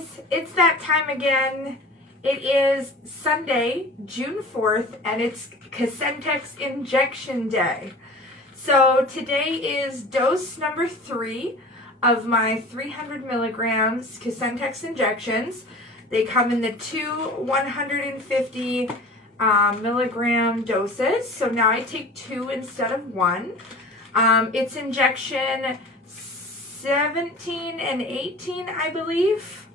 guys, it's that time again. It is Sunday, June 4th, and it's Cosentyx injection day. So today is dose number 3 of my 300 milligrams Cosentyx injections. They come in the two 150 milligram doses. So now I take 2 instead of 1. It's injection 17 and 18, I believe.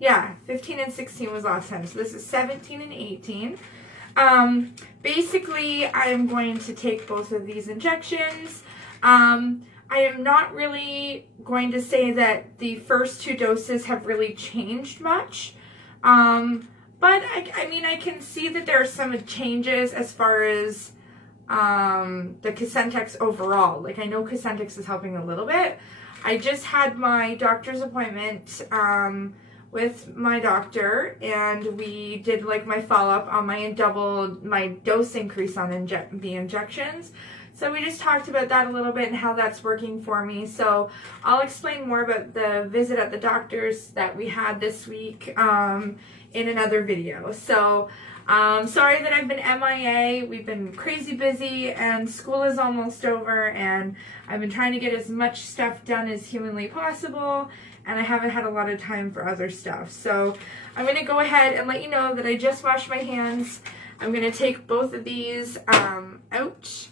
Yeah, 15 and 16 was last time. So this is 17 and 18. Basically, I am going to take both of these injections. I am not really going to say that the first 2 doses have really changed much. But I mean, I can see that there are some changes as far as the Cosentyx overall. Like, I know Cosentyx is helping a little bit. I just had my doctor's appointment with my doctor, and we did like my follow-up on my dose increase on the injections. So we just talked about that a little bit and how that's working for me. So I'll explain more about the visit at the doctor's that we had this week in another video. So sorry that I've been MIA. We've been crazy busy and school is almost over, and I've been trying to get as much stuff done as humanly possible, and I haven't had a lot of time for other stuff. So I'm going to go ahead and let you know that I just washed my hands. I'm going to take both of these out,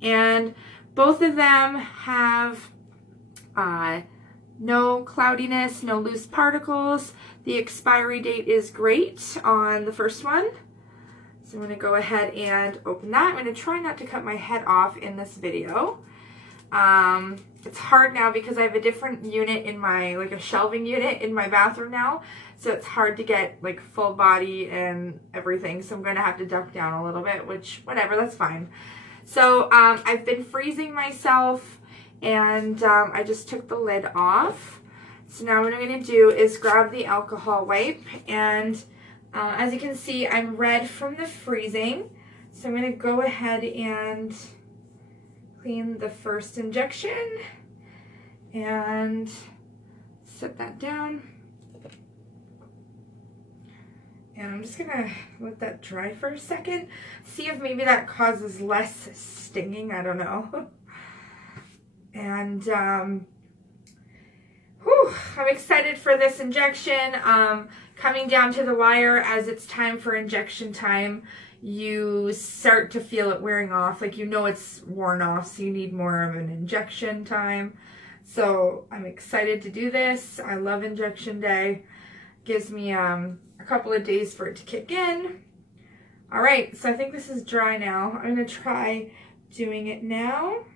and both of them have no cloudiness, no loose particles. The expiry date is great on the first one. So I'm going to go ahead and open that. I'm going to try not to cut my head off in this video. It's hard now because I have a different unit in my, like a shelving unit in my bathroom now. So it's hard to get like full body and everything. So I'm going to have to duck down a little bit, which whatever, that's fine. So I've been freezing myself, and I just took the lid off. So now what I'm going to do is grab the alcohol wipe, and as you can see, I'm red from the freezing. So I'm going to go ahead and clean the first injection and set that down. And I'm just going to let that dry for a second. See if maybe that causes less stinging. I don't know. And whew, I'm excited for this injection. Coming down to the wire as it's time for injection time, you start to feel it wearing off. Like, you know it's worn off, so you need more of an injection time. So I'm excited to do this. I love injection day. Gives me a couple of days for it to kick in. All right, so I think this is dry now. I'm going to try doing it now.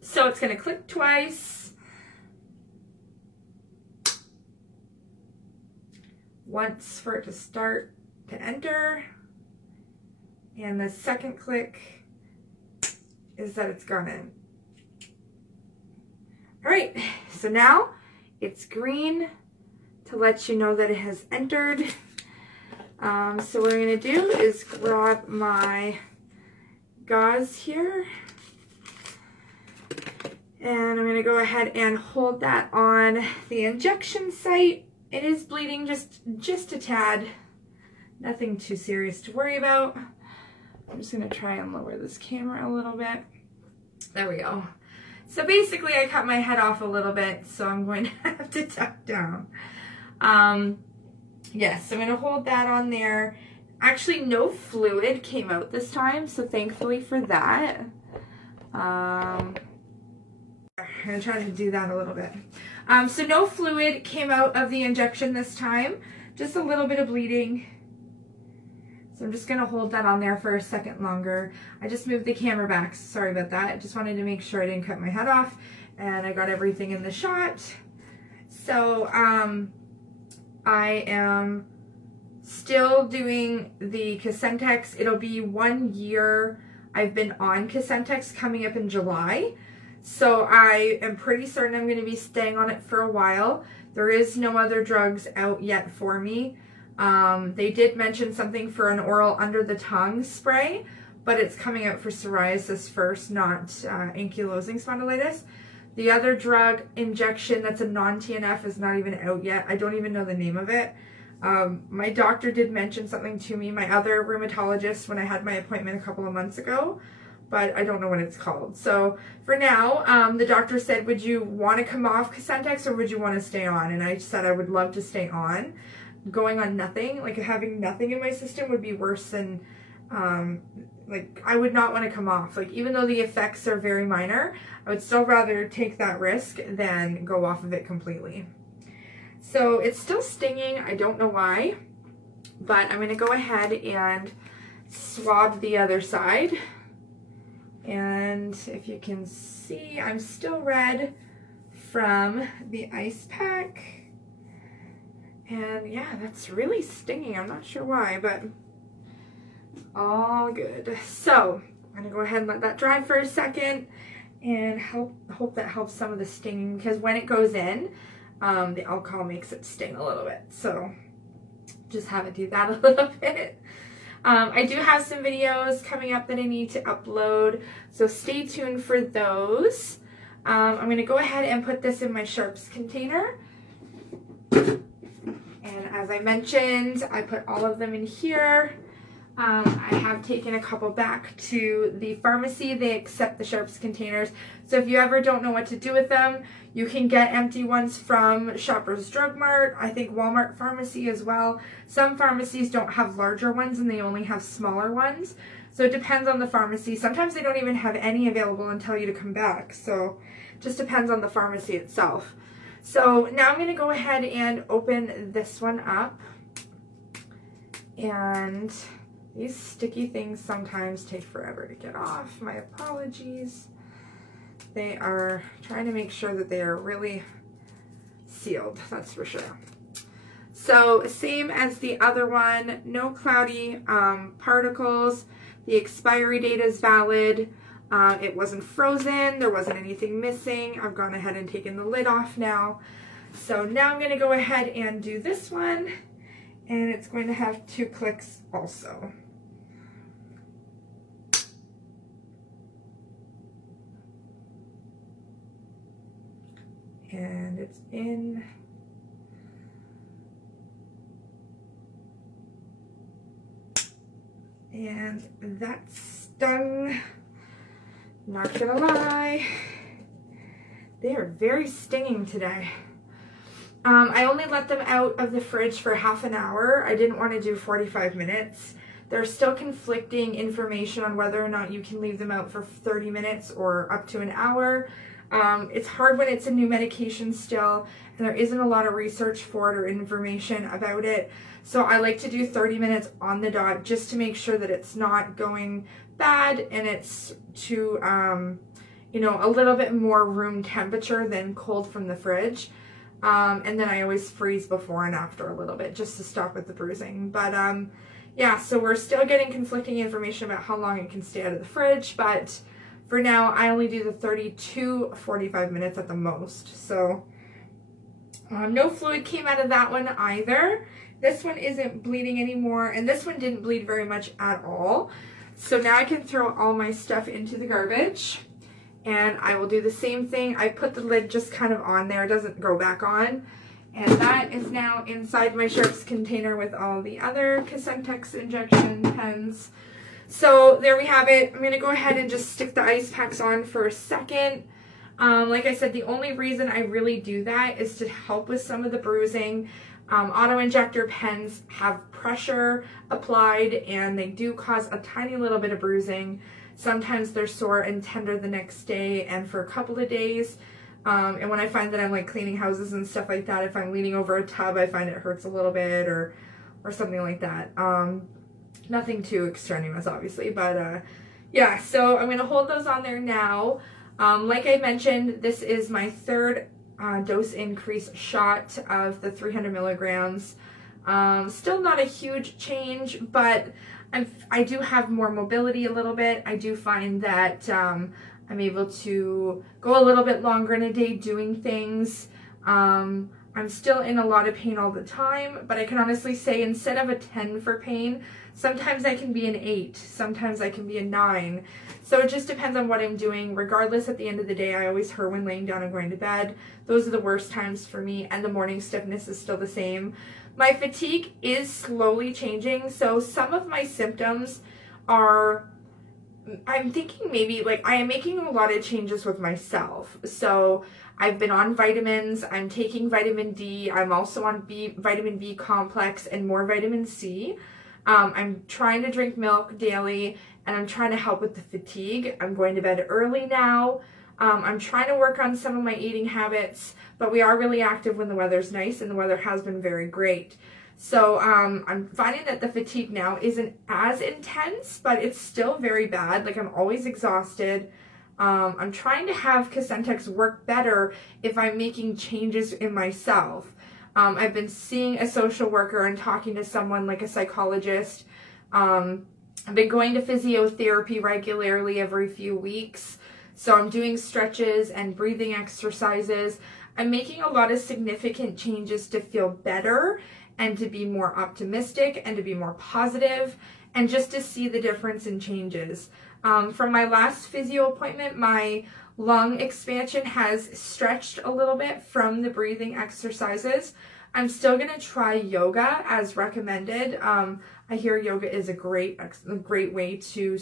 So it's going to click twice. Once for it to start to enter. And the second click is that it's gone in. All right, so now it's green to let you know that it has entered. So what I'm going to do is grab my gauze here, and I'm going to go ahead and hold that on the injection site. It is bleeding just a tad. Nothing too serious to worry about. I'm just going to try and lower this camera a little bit. There we go. So basically I cut my head off a little bit, so I'm going to have to tuck down. Yes, I'm going to hold that on there. Actually, no fluid came out this time, so thankfully for that. I'm going to try to do that a little bit. So no fluid came out of the injection this time, just a little bit of bleeding. So I'm just going to hold that on there for a second longer. I just moved the camera back, sorry about that. I just wanted to make sure I didn't cut my head off, and I got everything in the shot. So I am still doing the Cosentyx. It'll be 1 year I've been on Cosentyx, coming up in July. So I am pretty certain I'm going to be staying on it for a while. There is no other drugs out yet for me. They did mention something for an oral under the tongue spray, but it's coming out for psoriasis first, not ankylosing spondylitis. The other drug injection that's a non-TNF is not even out yet. I don't even know the name of it. My doctor did mention something to me, my other rheumatologist, when I had my appointment a couple of months ago, but I don't know what it's called. So for now, the doctor said, would you want to come off Cosentyx or would you want to stay on? And I said I would love to stay on. Going on nothing, like having nothing in my system would be worse than, like I would not want to come off. Like even though the effects are very minor, I would still rather take that risk than go off of it completely. So it's still stinging, I don't know why, but I'm going to go ahead and swab the other side. And if you can see, I'm still red from the ice pack. And yeah, that's really stinging. I'm not sure why, but all good. So I'm going to go ahead and let that dry for a second and hope that helps some of the stinging, because when it goes in, the alcohol makes it sting a little bit. So just have it do that a little bit. I do have some videos coming up that I need to upload, so stay tuned for those. I'm going to go ahead and put this in my sharps container. And as I mentioned, I put all of them in here. I have taken a couple back to the pharmacy. They accept the sharps containers. So if you ever don't know what to do with them, you can get empty ones from Shoppers Drug Mart. I think Walmart Pharmacy as well. Some pharmacies don't have larger ones and they only have smaller ones. So it depends on the pharmacy. Sometimes they don't even have any available and tell you to come back. So it just depends on the pharmacy itself. So now I'm going to go ahead and open this one up. And these sticky things sometimes take forever to get off. My apologies. They are trying to make sure that they are really sealed, that's for sure. So same as the other one, no cloudy particles. The expiry date is valid. It wasn't frozen. There wasn't anything missing. I've gone ahead and taken the lid off now. So now I'm going to go ahead and do this one. And it's going to have 2 clicks also. And it's in. And that stung. Not gonna lie, they are very stinging today. I only let them out of the fridge for half an hour. I didn't want to do 45 minutes. There's still conflicting information on whether or not you can leave them out for 30 minutes or up to an hour. It's hard when it's a new medication still, and there isn't a lot of research for it or information about it. So I like to do 30 minutes on the dot just to make sure that it's not going bad and it's to, you know, a little bit more room temperature than cold from the fridge. And then I always freeze before and after a little bit just to stop with the bruising. But yeah, so we're still getting conflicting information about how long it can stay out of the fridge, but for now I only do the 30 to 45 minutes at the most. So no fluid came out of that one either. This one isn't bleeding anymore, and this one didn't bleed very much at all. So now I can throw all my stuff into the garbage, and I will do the same thing. I put the lid just kind of on there, it doesn't go back on. And that is now inside my sharps container with all the other Cosentyx injection pens. So there we have it. I'm going to go ahead and just stick the ice packs on for a second. Like I said, the only reason I really do that is to help with some of the bruising. Auto-injector pens have pressure applied and they do cause a tiny little bit of bruising. Sometimes they're sore and tender the next day and for a couple of days. And when I find that I'm like cleaning houses and stuff like that, if I'm leaning over a tub, I find it hurts a little bit or something like that. Nothing too extraneous, obviously, but yeah, so I'm going to hold those on there now. Like I mentioned, this is my third dose increase shot of the 300 milligrams. Still not a huge change, but I do have more mobility a little bit. I do find that I'm able to go a little bit longer in a day doing things. I'm still in a lot of pain all the time, but I can honestly say instead of a 10 for pain, sometimes I can be an 8, sometimes I can be a 9. So it just depends on what I'm doing. Regardless, at the end of the day, I always hurt when laying down and going to bed. Those are the worst times for me, and the morning stiffness is still the same. My fatigue is slowly changing, so some of my symptoms are, I'm thinking maybe like I am making a lot of changes with myself. So I've been on vitamins, I'm taking vitamin D, I'm also on vitamin B complex and more vitamin C. I'm trying to drink milk daily, and I'm trying to help with the fatigue. I'm going to bed early now. I'm trying to work on some of my eating habits, but we are really active when the weather's nice, and the weather has been very great. So I'm finding that the fatigue now isn't as intense, but it's still very bad. Like, I'm always exhausted. I'm trying to have Cosentyx work better if I'm making changes in myself. I've been seeing a social worker and talking to someone like a psychologist. I've been going to physiotherapy regularly every few weeks. So I'm doing stretches and breathing exercises. I'm making a lot of significant changes to feel better and to be more optimistic and to be more positive and just to see the difference in changes. From my last physio appointment, my lung expansion has stretched a little bit from the breathing exercises. I'm still going to try yoga as recommended. I hear yoga is a great way to,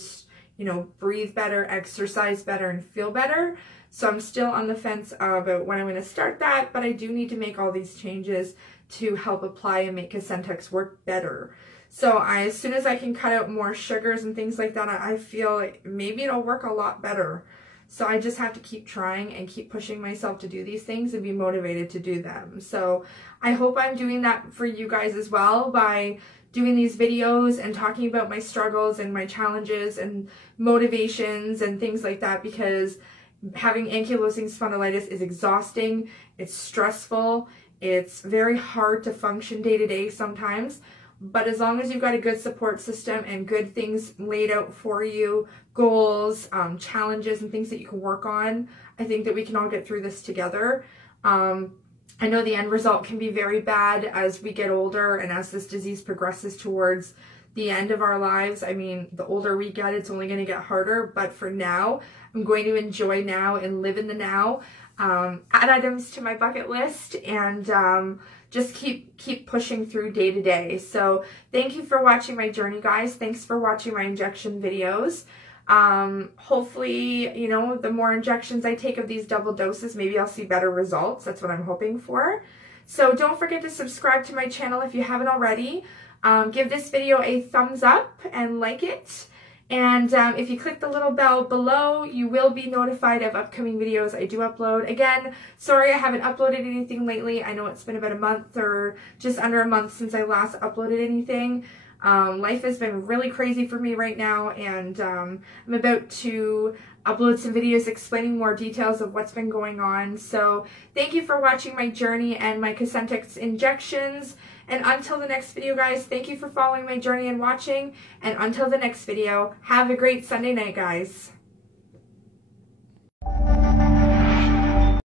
you know, breathe better, exercise better, and feel better. So I'm still on the fence about when I'm going to start that, but I do need to make all these changes to help apply and make Cosentyx work better. So as soon as I can cut out more sugars and things like that, I feel like maybe it'll work a lot better. So I just have to keep trying and keep pushing myself to do these things and be motivated to do them. So I hope I'm doing that for you guys as well by doing these videos and talking about my struggles and my challenges and motivations and things like that, because having ankylosing spondylitis is exhausting, it's stressful, it's very hard to function day to day sometimes. But as long as you've got a good support system and good things laid out for you, goals, challenges, and things that you can work on, I think that we can all get through this together. I know the end result can be very bad as we get older and as this disease progresses towards the end of our lives. I mean, the older we get, it's only going to get harder. But for now, I'm going to enjoy now and live in the now. Add items to my bucket list and just keep pushing through day to day. So thank you for watching my journey, guys. Thanks for watching my injection videos. Hopefully, you know, the more injections I take of these double doses, maybe I'll see better results. That's what I'm hoping for. So don't forget to subscribe to my channel if you haven't already. Give this video a thumbs up and like it. And if you click the little bell below, you will be notified of upcoming videos I do upload. Again, sorry I haven't uploaded anything lately. I know it's been about a month or just under a month since I last uploaded anything. Life has been really crazy for me right now, and I'm about to upload some videos explaining more details of what's been going on. So thank you for watching my journey and my Cosentyx injections. And until the next video, guys, thank you for following my journey and watching. And until the next video, have a great Sunday night, guys.